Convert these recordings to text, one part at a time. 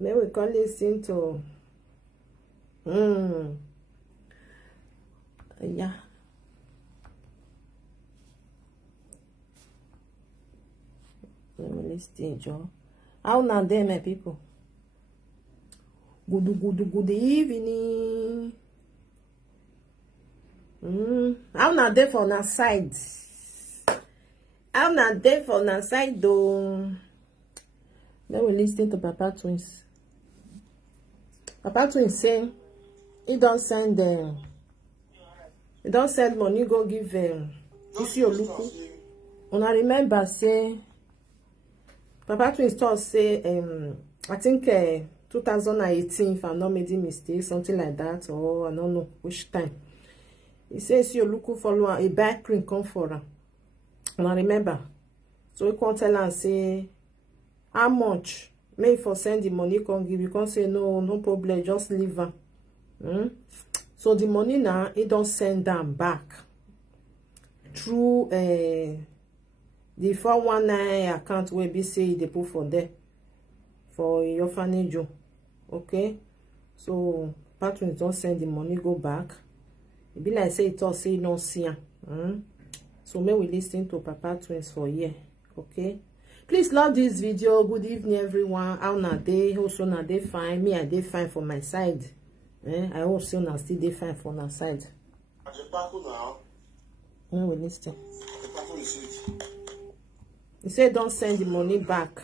Then we can listen to yeah. Let me listen, Joe. How now there, my people? Good evening. How now there for na side? How now there for na side though? Then we listen to Papa Twins. Papa Twins say he don't send them. He don't send money go give them. Isi Oluku. When I remember say Papa Twins told say I think 2018 if I'm not making mistake, something like that, or I don't know which time. He says you look for a back print come for her. And I remember. So he can't tell her and say how much. May for send the money can give. You can't say no problem, just leave her. So the money now he don't send them back through the 419 account where be say they put for there for your orphanage. Okay, so Patrons don't send the money go back. It be like say it all say no see. So may we listen to Papa Twins for here. Okay, please love this video. Good evening everyone. How na day? Also na day fine. Me I day fine for my side. I also na still day fine for my side. May we listen. He said don't send the money back.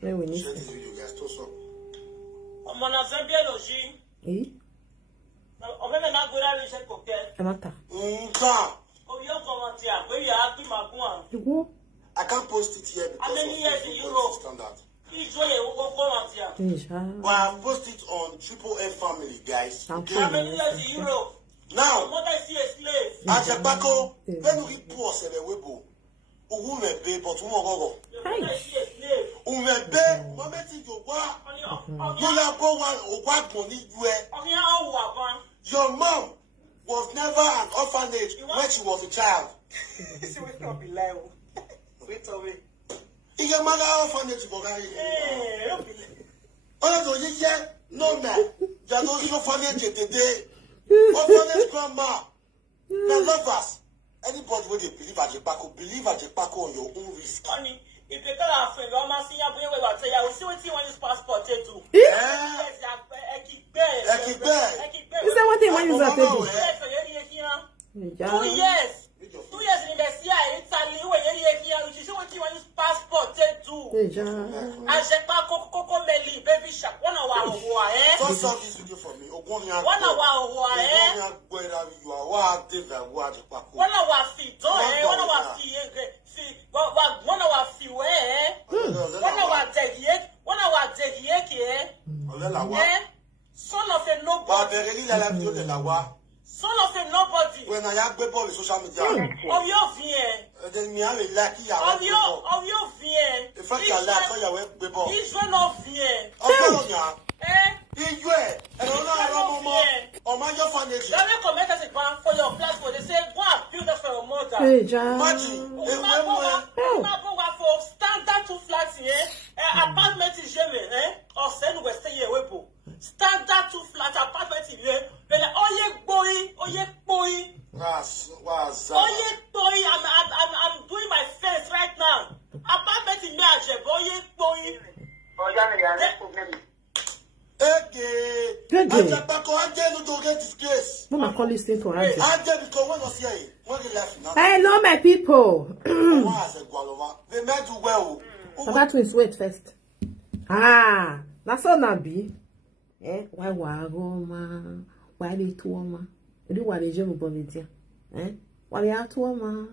Where we need to. I can't post it here because of standard. But I'll post it on Triple F Family, guys. How many years in Europe? Now, What I see a slave. as a backo, when we pause a webo, who may pay, but who will What I see a slave. who may pay, moment you walk, you have go one or what money your mom was never an orphanage when she was a child. See, we can't be lying. Wait away. If your mother orphanage, you go no man, you are not orphanage today. Orphanage grandma, now lovers. Anybody who they believe at Jepako on your own risk. Honey, if you tell our friend, I'm asking you, I will see what you want this passport to do. Is that what they want you to do? 2 years. 2 years in the CIA, Italy, where you see what you want this passport to do. I said, Coco Melly, baby shark, 1 hour, Just saw this video for me. 1 hour, you are active and what the 1 hour fee, 1 hour fee, 1 hour fee, 1 hour deviate, 1 hour deviate, son of a nobody. Son of a nobody. When I have people on social media, Of your VN. then me have a lucky Of your VN. the fact that I saw your people. Israel of VN. They recommend us a ban for your platform. They say, go and build us for your mother. Imagine, For standard 2 flats here, apartment in Germany, or send West Yewepo. Standard 2 flat apartment in here. They're like, oh yeah, boy. I'm doing my fence right now. Apartment in Niger, boy. Hello, my people. Papa Twins, wait first. That's all now be. Why Roma? Why they to ma? Do what they jam bonnetia? Why they are to ma?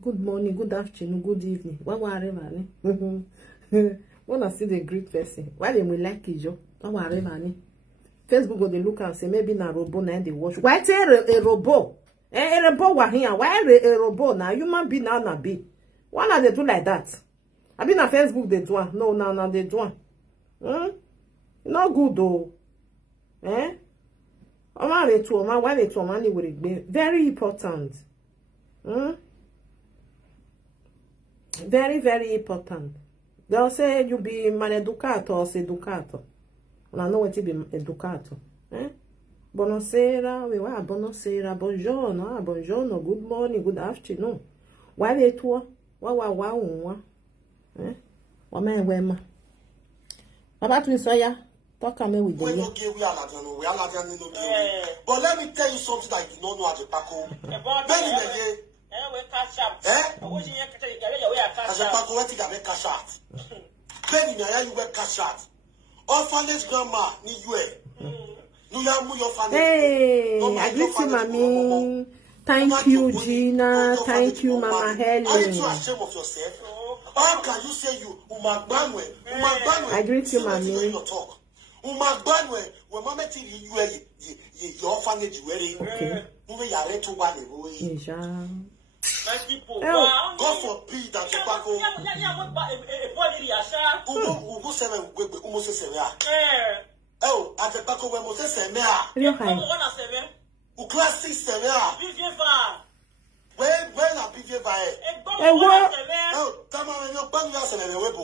Good morning, good afternoon, good evening. Why worry, man? When I see the great person, why they will like it, Joe? Don't worry, man. Facebook go they look and say maybe na robot na they watch. Why tell a robot? A robot wa here. Why a robot now? Human being now na be. Why not they do like that? I been on Facebook they do one. No, now they do one. Not good though. Why they to man will be very important. Very, very important. They'll say you be maleducato or seducato. Well, I know what to be educato. Buonasera, we were buonasera, buongiorno, buongiorno, good morning, good afternoon. Why they tour? What man, wema? About me, Saya. Talk me with We you. no give we are not no. We are not no give. But let me tell you something that you don't know at the Paco. We cash out. What you have to tell you? As a Paco, what you have cash out? Then you wear cash out. Orphanage grandma ni you. No, you have your family. Hey, I greet you, mommy. Thank you, Gina. Thank you, Mama Helen. Are you too ashamed of yourself? How can you say you Umagbanwe? I greet you, mommy. Umagbanwe, when Mama tell you your orphanage where God forbid that you back home. Ugo seven almost seven. Oh, at the back of Moses seven. Classic seven. When I be here by oh, come on, your bangers and a webo.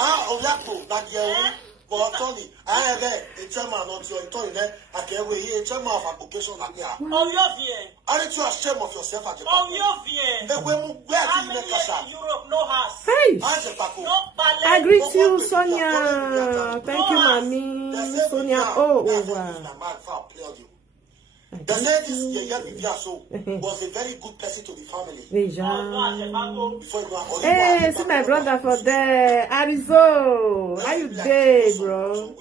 Oh, Yapo, not yet. But Tony, I have a chairman not your Tony there. I can't wait here, chairman of application like here. Oh, your vie. Aren't you ashamed of yourself at the back? Oh, your vie. The women where do you make a shot? Europe, no house. Hey, I greet No you, Sonia. Thank you, mommy. Sonia, oh, wow. They said this Yaya Viviaso was a very good person to the family. Hey, see my brother for there. Arizo, how you day, bro?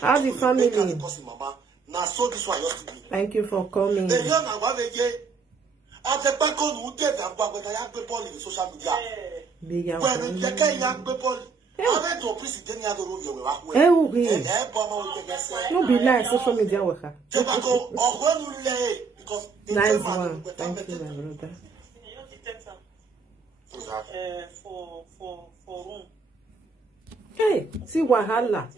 How's the family? Thank you for coming. No be like social media worker. Nice one. Thank you, my brother. For room. Hey, see Wahala.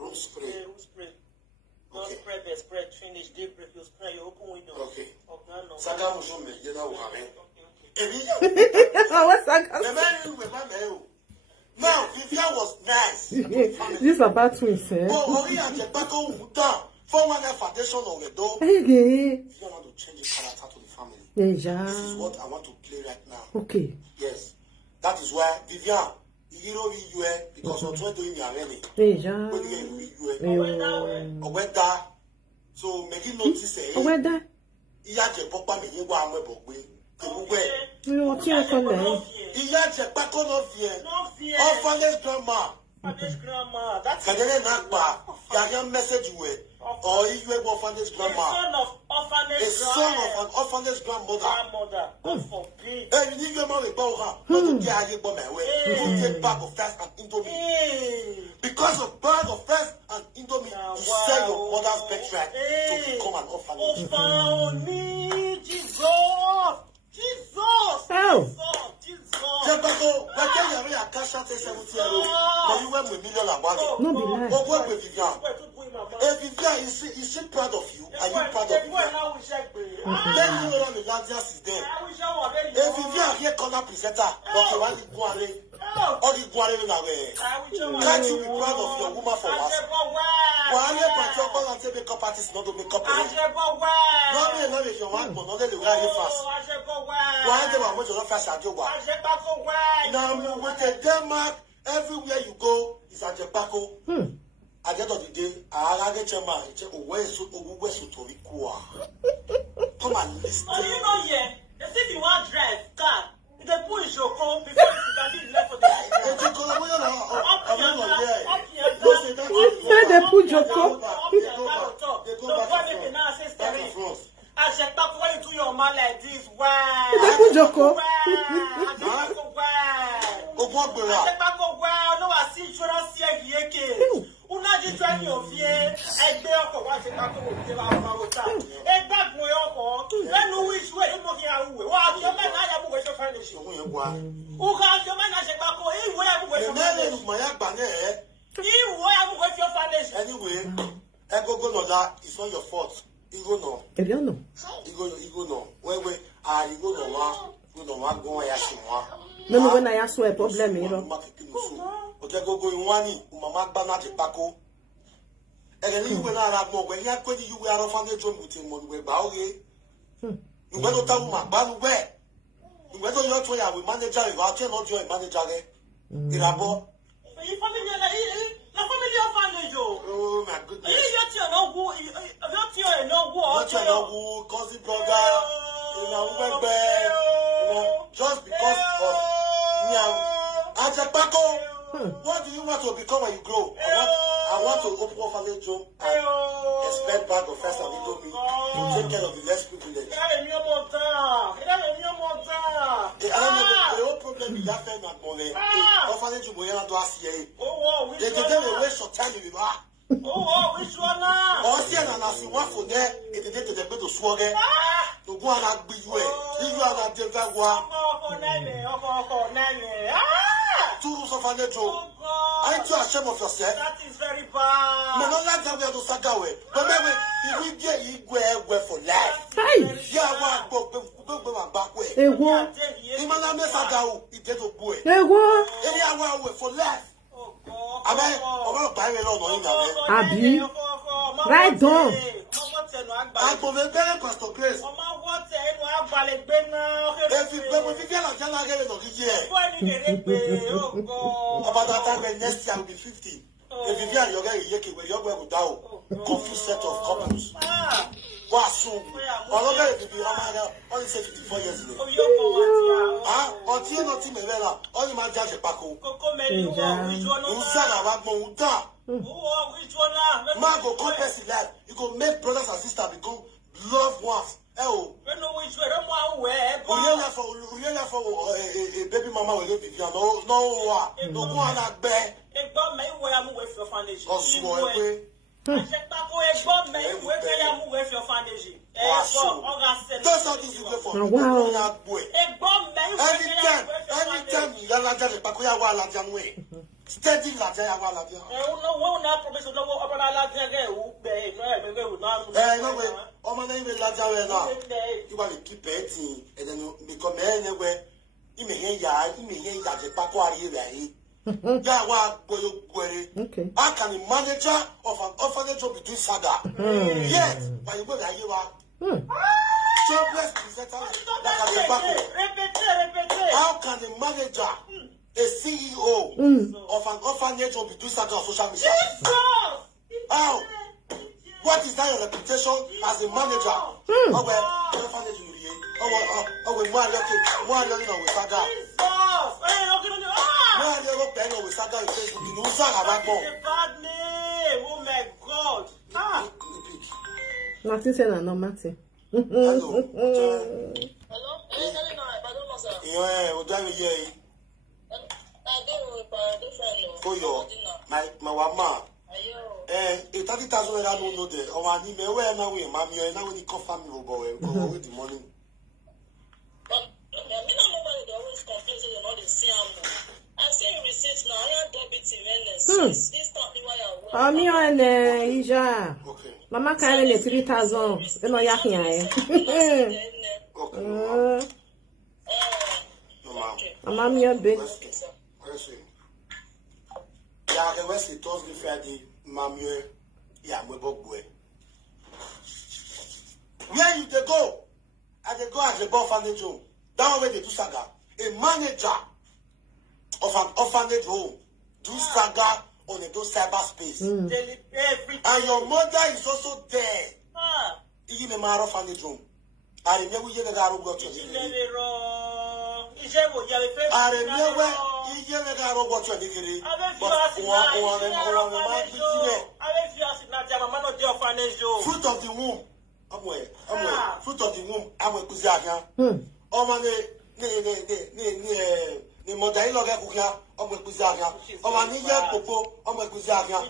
Room spray. Don't spread the spread, finish, deep break, you spray, you open window. Okay. Now, Vivian was nice. This about twins, eh? Oh, we are the back of down. For one foundation on the door. Hey, you want to change the character to the family. This is yeah. what I want to play right now. Okay. Yes. That is why Vivian, you don't read you because of what doing your money. Yeah. When you read you went there. So make it notice Oh, where that? Iyaje Papa me yewa amwebogbe. What you call it? Iyaje Pako no fear. Orphanage grandma. Orphanage grandma. That's Kadere nakba. Yayan message you or you orphanage grandma. A son of an orphanage grandmother. God forbid. Hey, you need your money, Boha. Not to get a bomb away. You take bag of fast and Indomie. Because of bag of fast and Indomie, you sell your mother's birthright to become an orphanage. Oh, me, Jesus. Oh. Jebako, like you are a cash out 70 euros. Now you went with $1 million. No be like. But what with Vivian? Hey, Vivian, is she proud of you? Are you proud of Vivian? Then you know the Landias is there. Hey, Vivian here corner presenter. Okay, why you go away? Or you go away? Can't you be proud of your woman for us? Why are you going to make up artists not to make up? Not me, not if you want, but not let the guy fast. Why they were going to fast at your wife? Now, with the Denmark, everywhere you go is at Jebako. At the end of the day, I get your man. Come and listen. Oh, you know, yeah. If you want to drive car, they push your car before you can be left for the They put your car. I said, talk away to your man like this. Why? They put your car. No, I see insurance here. Una di try your fear. Egbe oko wa se pa ko je ba wa wo ta. Egbagbo oko. Lenu which way mo ki awu. Wa je ma na ya bu we so finish. U ka je ma na se pa ko e wo ya bu we so finish. Anyway, Egogo Lola, it's not your fault. Igo no. If you know. Igo no. Where Igo no one go ya shimwa. No, when I ask a problem, you know. Okay, go Iwani, Mama Banati Paco. And then you will not more when you are going to wear a funded job with him on Webauge. You better tell my bad where. You better your toy with manager, if I cannot join manager. Irabo. Oh my goodness. Cousin brother, just because of Ajapako. What do you want to become when you grow? I want to open a family home and expect back the first and little me to take care of the less privileged. The whole problem is that family and money. Orphanage will not do us here. They can waste your time with that. Which one? And as you want for there, it is the bit of swag. To go and be you. You are not the two rules of an angel. Aren't you ashamed of yourself? That is very bad. No, not that we are to Sagawe. But then we get Igwe for life. Hey! Yeah, one back way. Hey, what? Imana Sagao, it did a boy. Hey, what? Any for life. I mean, I'm buying a lot of Abi. Right down. I'm for the very cost of grace. If you go with the girl, I can't get it. About that time, next year will be 50. If you get your guy, you're going to down. Confused set of couples. What soon? Only 54 years ago. Until not in Mevela, only my judge a Paco. Marco, complex life. You can make brothers and sisters become loved ones. Oh, baby mama will live with you. No one at bed. That's not easy for me. Anytime you are the Pacoya Walajan steady Laja Walajan. My name is Laja. You want to keep petting and then you become anywhere. You may hear the Pacoa. Okay. I can be manager of an orphanage between Saga. Yes, but you go there, you are. Jobless presenter that can be back. How can a manager, a CEO of an orphanage between Saga on social media? How? What is that your reputation as a manager? Oh, well, orphanage will be. Oh, we want to know with Saga. Oh my God. Nothing said no matter. Hello. My mama. Eh, 30,000 I don't know there. Oh, I need me where now we mommy and now we come family will go with the money. I'm saying receipts now. I have debit in Ija. Mama can't let 3,000. You know, Yakin. Mama, your big. Yeah, the West is Thursday, Friday, Mammy. Yeah, we both go. Where you go? I go as a orphanage home. That way they do Saga. A manager of an orphanage home do Saga on a cyberspace. And your mother is also there. In a matter of orphanage home. I remember you never got to fruit of the womb. Fruit of the womb. I'm a Kuzaga. Oh, my ni modai lo ga kuya o me kuzaga o ma ni ye popo o me kuzaga o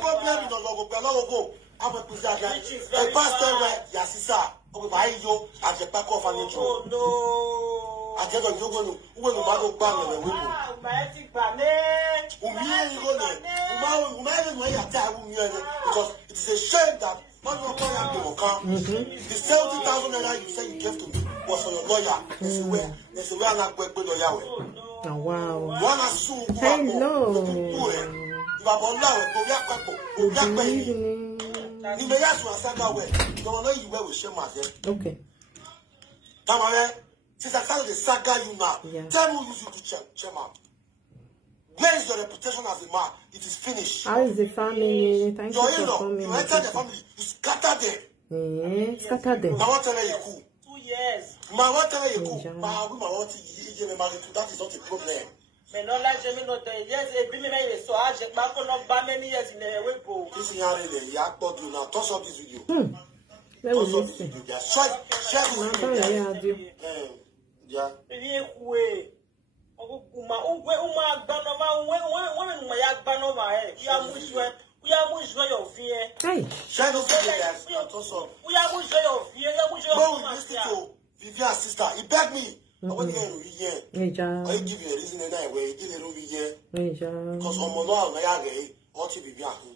problem no lo go lo go o me kuzaga e pastor we ya sisa o ba yo a je pa ko fa ni jo oh no a je go yo go no we no ba go gba me we mo ba ti gba me o mi e go le o ma no ya ta u mi e because it is a shame that The 70,000 naira you said you gave to me was for your lawyer. There's a way I'm not going to lawyer. Oh, wow. One as soon as okay. Tamare, since I started the saga you now, tell me who used you to chairman. Where is your reputation as a man? It is finished. How is the family? Thank you for coming. You enter the family, you scatter them. Scatter them. I want to tell you cool. 2 years. I want to tell you cool. That is not a problem. Mais non, là, je me note. Yes, et puis, mais so I just back on not many years in the way. This is really you have to do now. Toss up this video. Let me listen. Share this video. Yeah. Vivian sister, he begged me. I want to get a year. I give you a reason and I will get a year. Because I'm not a guy, or to be young.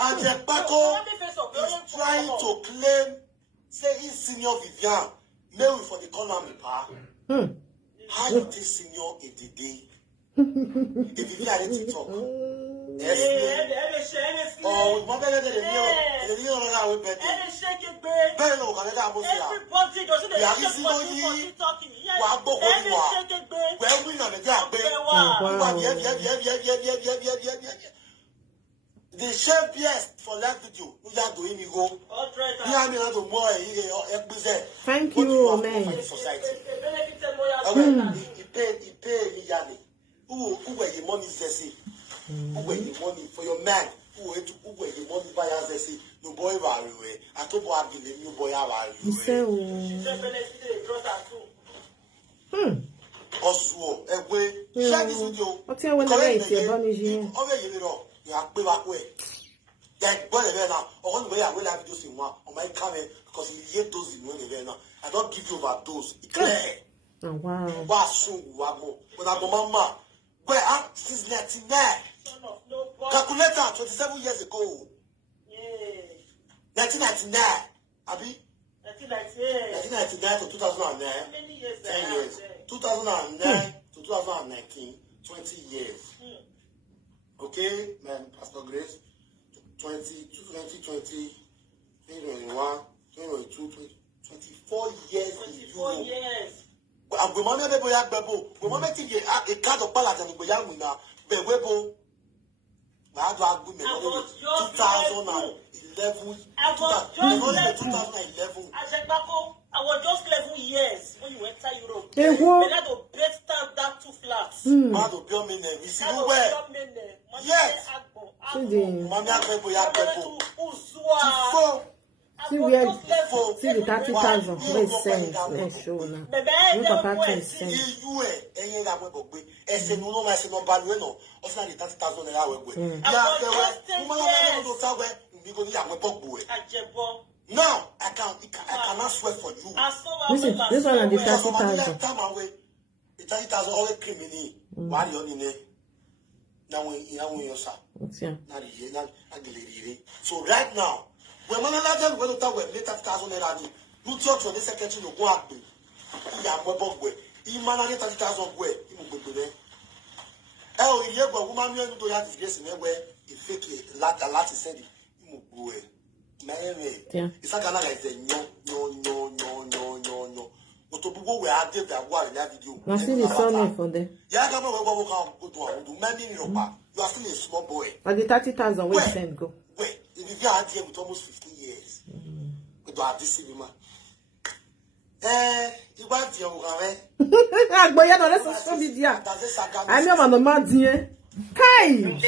Ajepako is trying to claim, say he's senior Vivian, maybe for the corner pa. How you take senior in the day? If Vivian didn't talk. Oh, my baby, the chef yes for that video. We are doing me go. Thank you, man. He paid Yanni. Who were the money, Zessi? Who were the money for your man? Who were the money by us, Zessi? No boy, Valley. I told you I've been the new boy. Oswo, away. Share this video. What's your way? You are away. That boy, now, on the way I will have those in one on my camera because he hate those in one event. I don't give you about those. Clear. Oh, wow. But I'm mama. Where I'm since 1999. Calculator 27 years ago. 1999. Abi? 1999 to 2009. 10 years. 2009 to 2019. 20 years. Okay, man, Pastor Grace. 2020, 2021, 2022, 24 years in Europe. I'm going to be a card of balance and we are now. Bewebo. 2011. 2011. I was just 11 years when you enter Europe. They had to break down that 2 flats. Yes. See the 30,000. Let's send. Let's show now. No papa can send. Now I cannot swear for you. Listen, this one and the 30,000. The 30,000 always came in. Why are you in there? Now we so right now, when man another when to we later 30,000 naira ni. You talk to the secretary you go out. Ya bobo we. I man 30,000 we. Imu gbegbe le. Oh, iye gbo woman mi to ya disgrace me we e fake lot said imu gbo e. It's like another like no. But to go where I did that one that video. I see the son for them. Yeah, I go to you are still a small boy. But the 30,000 we send go. Wait, if you are here with almost 15 years. We do have this man. You want your boy, no, let's social media. I know I'm a mad here. Kai!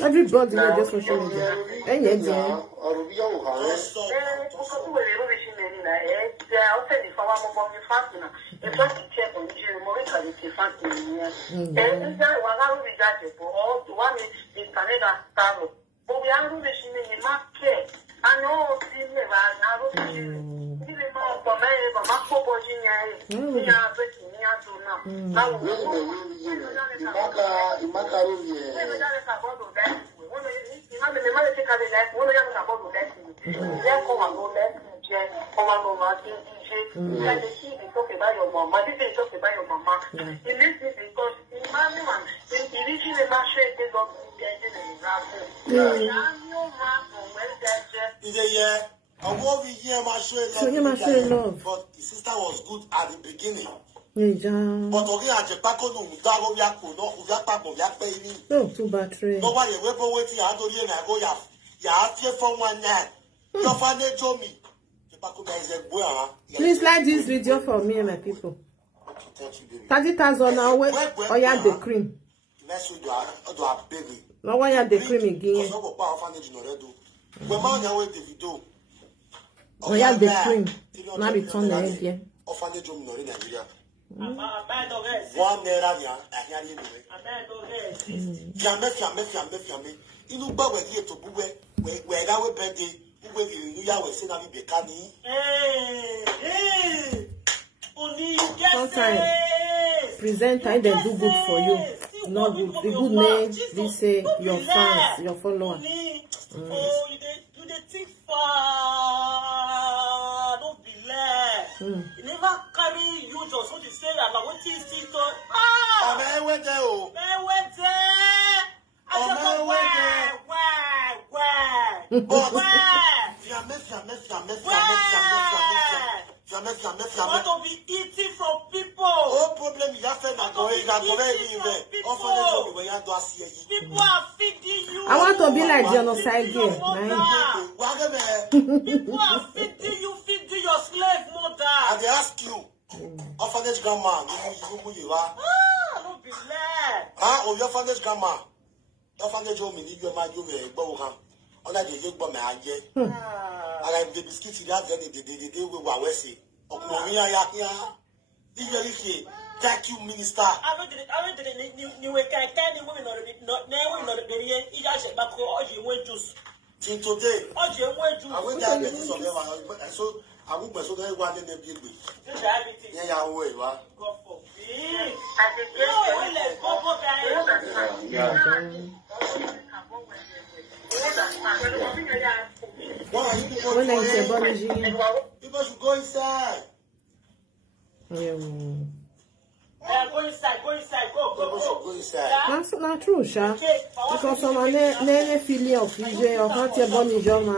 Everybody on just social media. Love. But the sister was good at the beginning. But no, too bad. Nobody will wait here. I don't know. You have to from one night. Your father told me. Please like this video for me and my people. Okay, thank you, baby. 30,000 now. Or you have the cream. Next week, do a baby. Now why you have the cream again? Oh, you have the cream. Now be turned the head here. Orphanage home in Nigeria. I'm bad of it. One naira I hear you. Fiame. Inu ba we here to buwe we that we birthday we renew ya we say na be bekani. Only you get sometimes presenter they do good for you. Not good. The good name they say your fans, your followers. Oh, you they think far. Don't be led. You never carry you just what you say about what you see to I went there. I went there. Want to be eating from people. Oh, problem is that people are feeding you. I want to be like the other side here. People are feeding you, feeding your slave mother. And they ask you, orphanage grandma, you are. Don't be led. Oh, your orphanage grandma. Orphanage home in you, my you, Boham. On that day, but my idea. And I the biscuits that they will Wawesi. Thank you, Minister. I went to the new way. Can women not now? Not the year. He has a back or you went to. Till today, I went down the list of them. So I won't be so very one in the building. Yeah, away, what? Go for people should go inside. Go inside, go inside. That's not true, Sha. Because someone never feel of you or not your body, your man,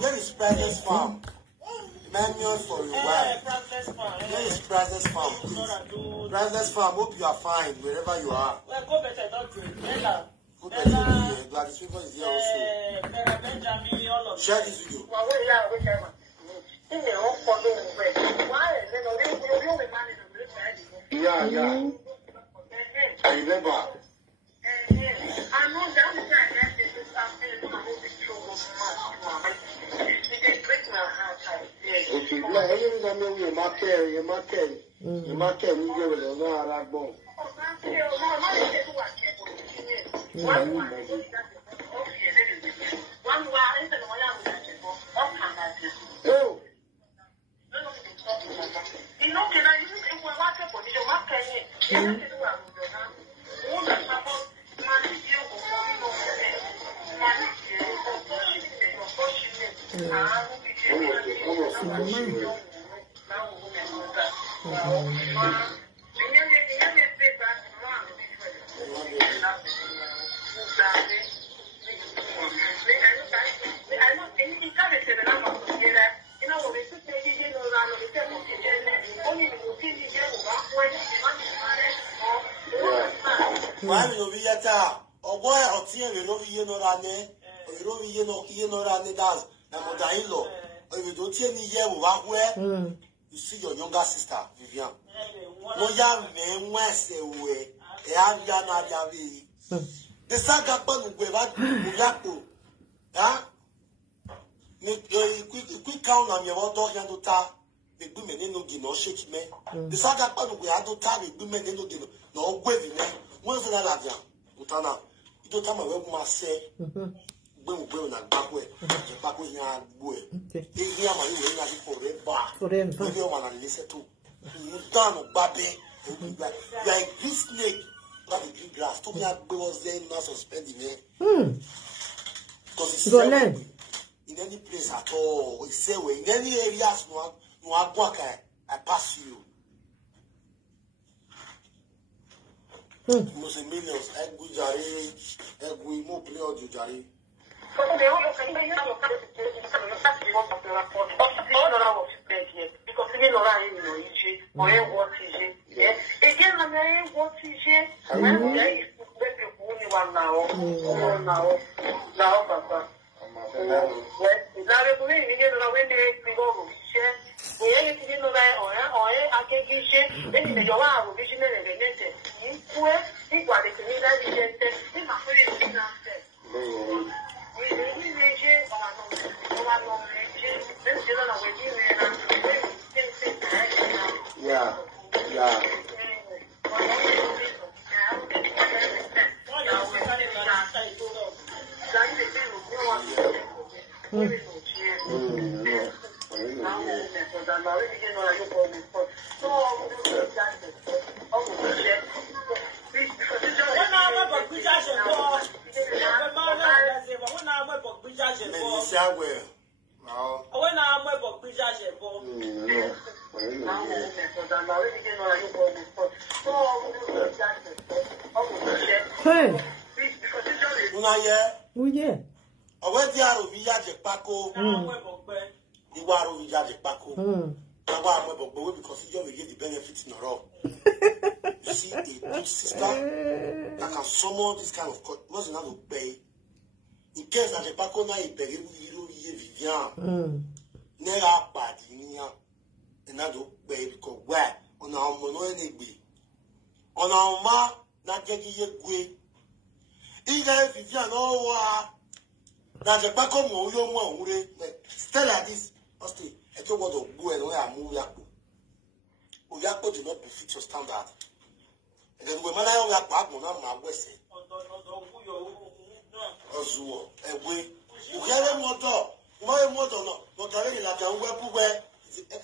where is Princess Farm? Manual for your wife. Where is Princess Farm, please? Princess Farm, hope you are fine wherever you are. Go better, don't you? Go better, Gladys people is here also. Share this video. Yeah. I remember. Okay, no, I know you might carry, you might carry, you give it a lot of bone. Oh. Why you be at or boy or tear you know you know rane or you know rane does Namodailo or you don't see any year where you see your younger sister Vivian. No ya me mwese we. Ya na ya vi. The saga panu gwe ba yapo. Ha? Me quick count na me wodo ya do ta. Me gbe me no gi no shake me. The saga panu gwe ado ta me gbe me no gi no gwe vi me. Won se na la dia. Utana. Ito ta ma we ma se. Gbe na gbagbo e. Je pa ko yan agbo e. E ni ama ni we na di forever. Ni o ma na le se to. You down babe. You are a green snake. Not a green grass. To me, I was there not suspending me. Because it's in any place at all. It's say in any areas no I pass you. Most millions. I go jare. I go more play audio jare. Because you don't get the benefits in a row. You see, a big sister that can summon this kind of what's another pay. In case that the Paco na pay, you Vivian. Never bad in another pay because where on our mono enemy. On our ma, not getting ye gwe. Either Vivian or now the Paco Moyo, stay like this. I don't want to go and where I move Yapo. Yapo do not befit your standard. And then when I have Yapo, my West. Ozuo, and we get a motor. My motor, not carrying like a web where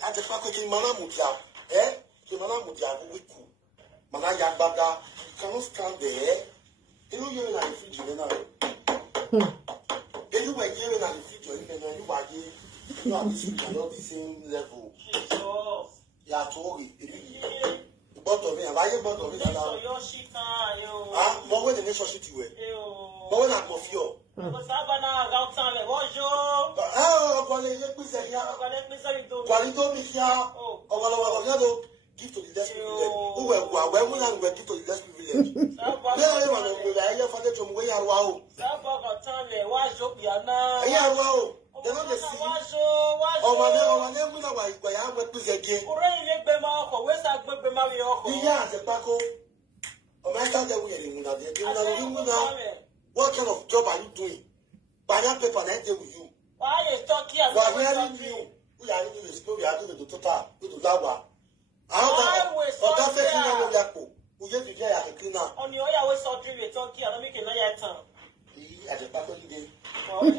at the packaging Manamutia, eh? To Manamutia, we cool. Manaya Baga, you cannot stand there. You know, you're in a refrigerator. You were here in a refrigerator, and you are here. You are not the same level. You are told it. The bottom of me, and I bought of it. Ah, more when the nation city way. More when I'm of you. Oh, give to the less privileged. Who were we give to the less privileged? They don't see. Oh, my what kind of job are you doing? Banana paper and with you. Why are you talking about you? We are into the story. I do the total. Do the lawa. That's the thing of Yapo. We get to get a cleaner. On your way, surgery, we're talking. I don't make another time. At the back of the day. We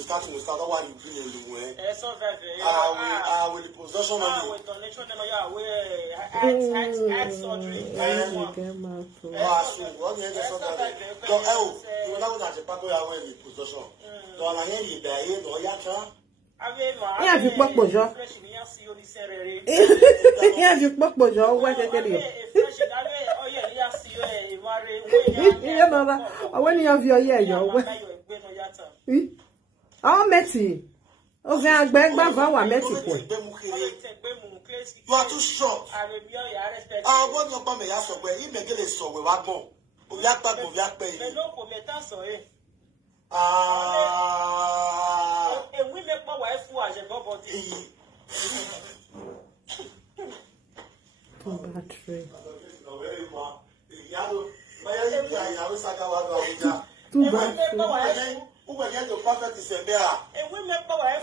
start. Why you feeling the way? With the possession of you. When you have your year, you're oh, Metty. Oh, they are back by our Metty. You are too short. I want your family. Where you make it so we want more. We are back of your pay. And we make my wife who has a body. Battery. Too bad. Who will get the perfect is there? And we make my wife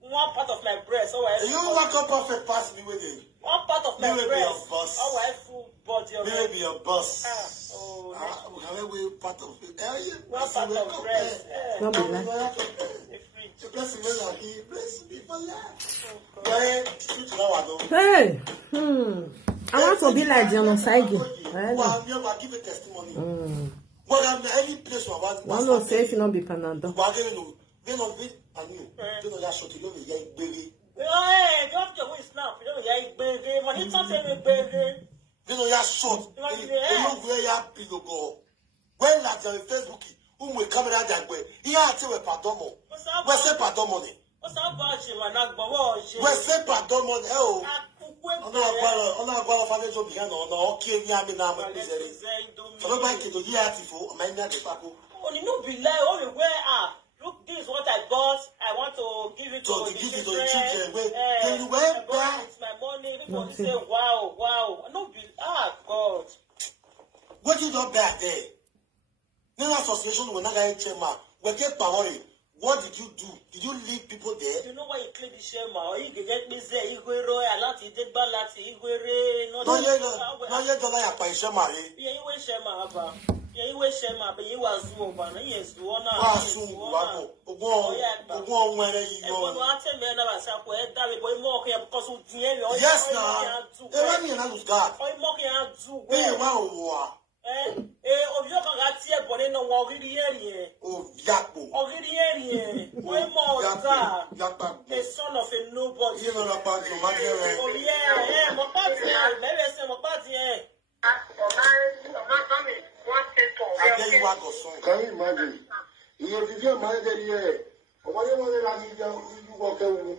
one part of my breast. You want a perfect pass me with it. One part of my breast. Oh, I full body. Maybe your boss. We part of it. One part of breast. Not be like. Hey, I want to be like Genocidal. Well, I'll give a testimony. Well, I'm any place where one will say if you not be Canada. They don't be and you. They don't have shot. You don't get baby. Hey, don't you waste now. You don't get baby. When it's not saying baby. They don't have shot. You don't wear your pillow go. When like on Facebook, who will come out that way? He had to a padomo. We say padomo. What's up, Bachi? My nag, but we say padomo. Oh. On a qualified financial behind or killing Yami now. So don't like it to hear it for my name. Only no be lie. Only where look, this is what I got. I want to give it to the children. It's my money. People say, wow, wow. No be God. What did you do back there? No association will not get chairman. We get power. What did you do? Did you leave people there? You know why you claim the chairman? Or you get me say, Igwero, I like to take balance, Igwere. No, you don't like a chairman. Yeah, you will chairman, Abba. Yeah, you will chairman, but you was woman. Yes, you want to. Yes, the son of a nobody. Can you imagine? If you're married here, what do you want to walk away?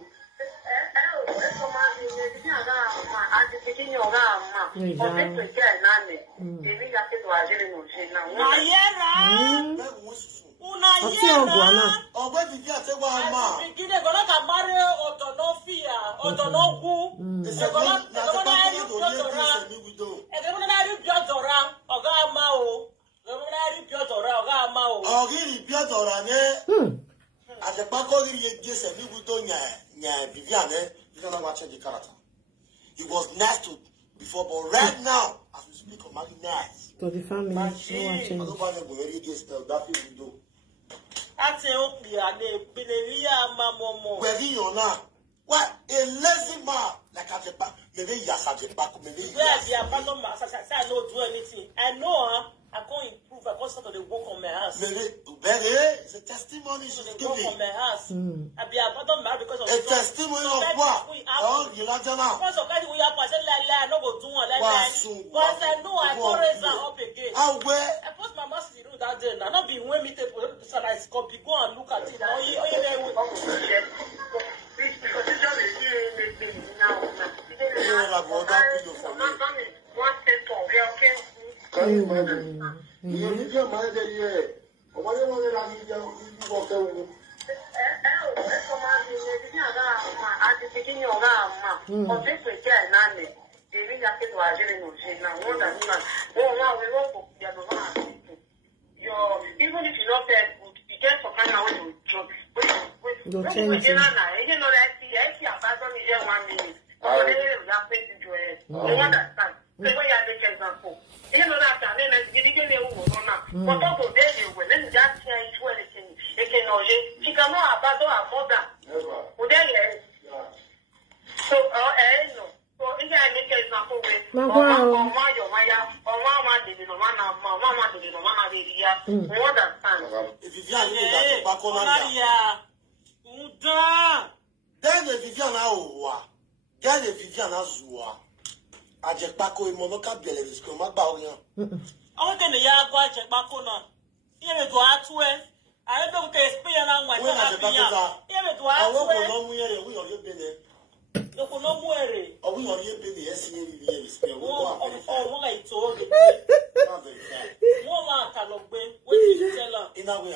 He was nice to before, but right now, as we speak of Maggie nice. To the family, I don't want to very just that people do. Where you now? What a lazy man like at the back, maybe yes at the back, maybe I don't do anything. I know I can't improve. I can't start to work on my house. It's a testimony she's giving. Work on my house. I be abandoned because of a testimony of what? Oh, you like that now? Because of that, we have said I not go do one like that. But I know I can't raise her up again. How where? I put my mask in that day. Now not be when me take for so I copy go and look at it. Now can you imagine? If you're married here, what do you want to walk away? Even if you not there, you get some kind of way to change it. Ajepako imonoka bele bisko magba oyan. Owo ke me ya gwa ajepako na. Iye do atwe. Are be ke explain na nwa ta biya. Iye do atwe. Awo ko lo mu yere wi oyo bele. Yo ko lo mu ere. Owo yo ye bele esi ye wi ye explain. Wo ga ito o de. Wo ma ta lo gbe. What did you tell her? In a way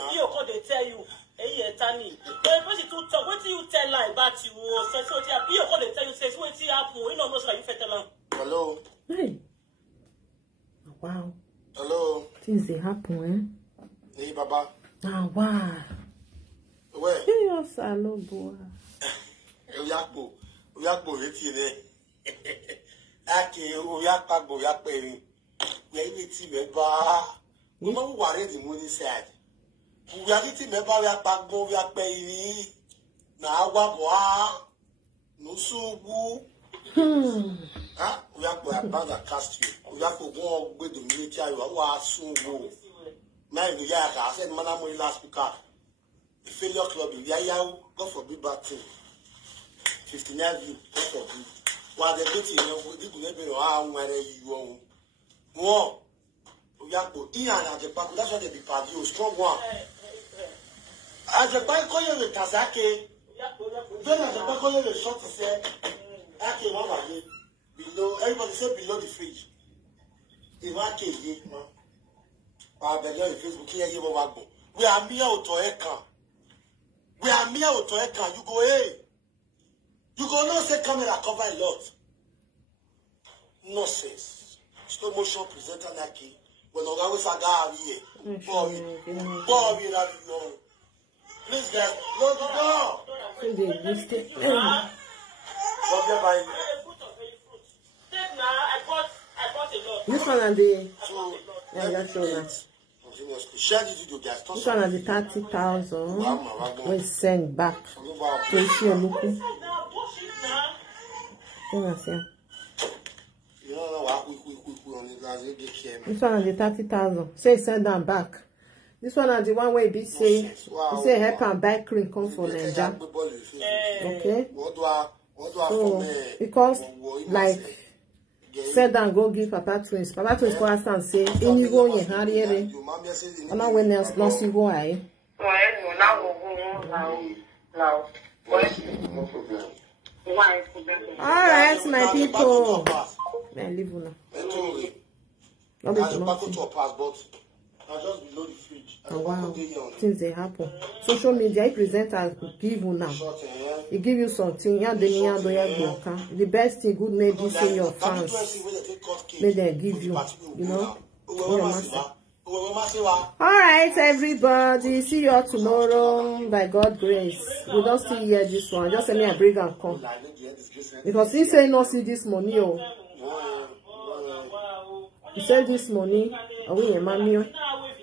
Hello. Hey. Wow. Hello. Things they happen, Hey, Baba. Ah, wow. Where? Hey, your salon, boy. Oyakbo. Oyakbo, retire. Ake, Oyakbo, Oyakbo. We are in team member. We don't worry the money side. We are the member. We are Pagbo. We are paying. Na Waboa. No so. Ah, we are going to cast you. We are going to go with the military. We are so go. Man, we are. I said, Manamo last week. The failure club. We are God forbid bad thing. 59 view. God forbid. While the meeting, we never know where you are. Whoa. We are going to Ian the back. That's what they be part you. Strong one. As the bike call you with Kazaki. Then as the bike call you with short to say. Okay, one again. Below, everybody say below the fridge. The market here, man. Below the Facebook here, you go. We are mere autoeka. We are mere autoeka. You go, hey. You go, no say camera cover a lot. Nonsense. Slow motion presenter like it. When I always here. Please, guys, close the door. What you buying? This one and the Share this video, guys. this one and the 30,000 we send back to issue Luku. This one and the 30,000. Say send them back. This one and the one way be say you say help and buy cream come for Nigeria. Okay. So because like said and go give Papa Twins. Papa Twins go ask and say any go in Harriere. And now when else not see why. Alright, my people. I live now. Oh wow, things they happen. Social media presenters give you now. It give you something. The best thing good maybe say your fans. May they give you, you know. Alright, everybody. See you all tomorrow by God's grace. We don't see here this one. Just send me a break and come. Because he say not see this money. Oh. He said this money.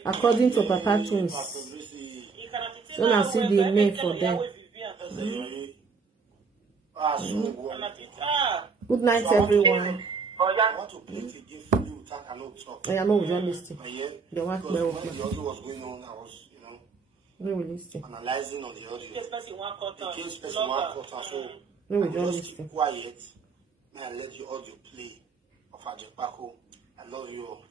According to Papa Twins. So now see the name for them. Good night, everyone. I know you're listening. The work well. We will listen. Analyzing on the audio. The case person one quarter, so we will just be quiet. May I let the audio play of Ajepako. I love you all.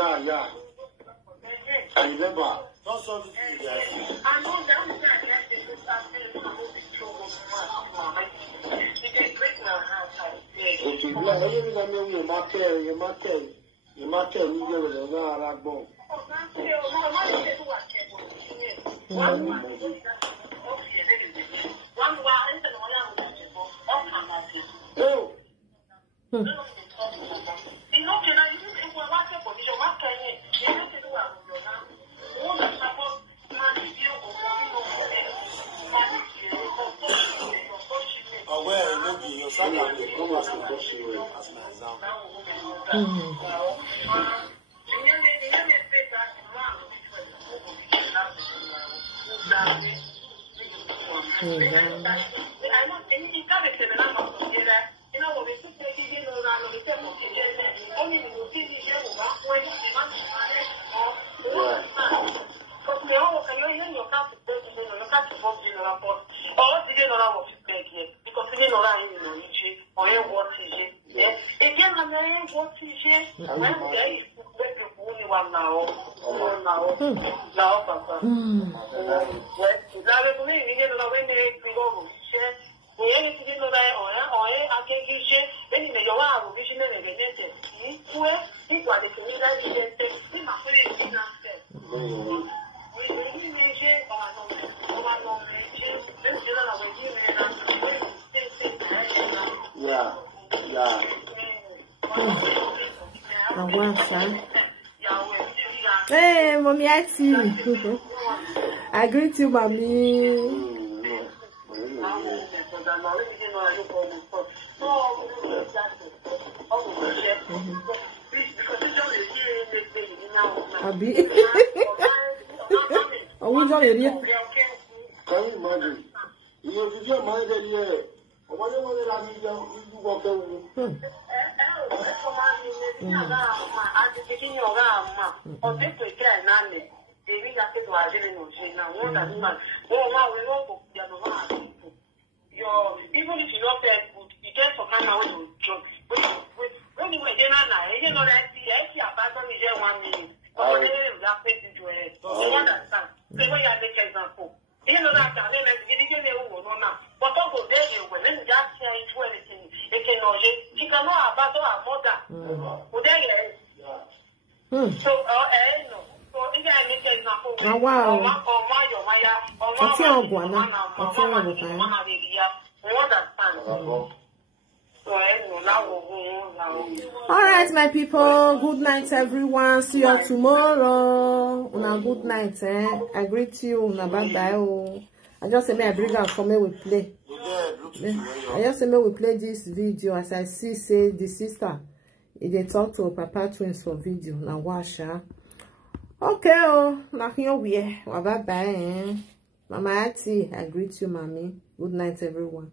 Now, yeah. I remember. Don't solve it, guys. I know that we are getting this afternoon. Hey, mommy, I see you. I greet you, mommy. Abi. Oh, we don't hear. Can you imagine? You did your mind that year. What do you want to do? Even if you don't say good, you try to come out with joke. When you were there, you know that the abandon is there 1 minute. Or you have to do it. You understand? So when you make example, you know that I mean, like, you didn't know now. But also, there you were, then just say it's well, it can know you cannot abandon our mother. Well, there you are. So, no. So, if I make example, Alright, my people, good night everyone. See you tomorrow. Una good night, I greet you. Una bye bye. I just say I bring out for me we play. I just say we play this video as I see say the sister they talk to Papa Twins for video. Now watch okay, now here we are. Bye bye. Mama Ati, I greet you, mommy. Good night, everyone.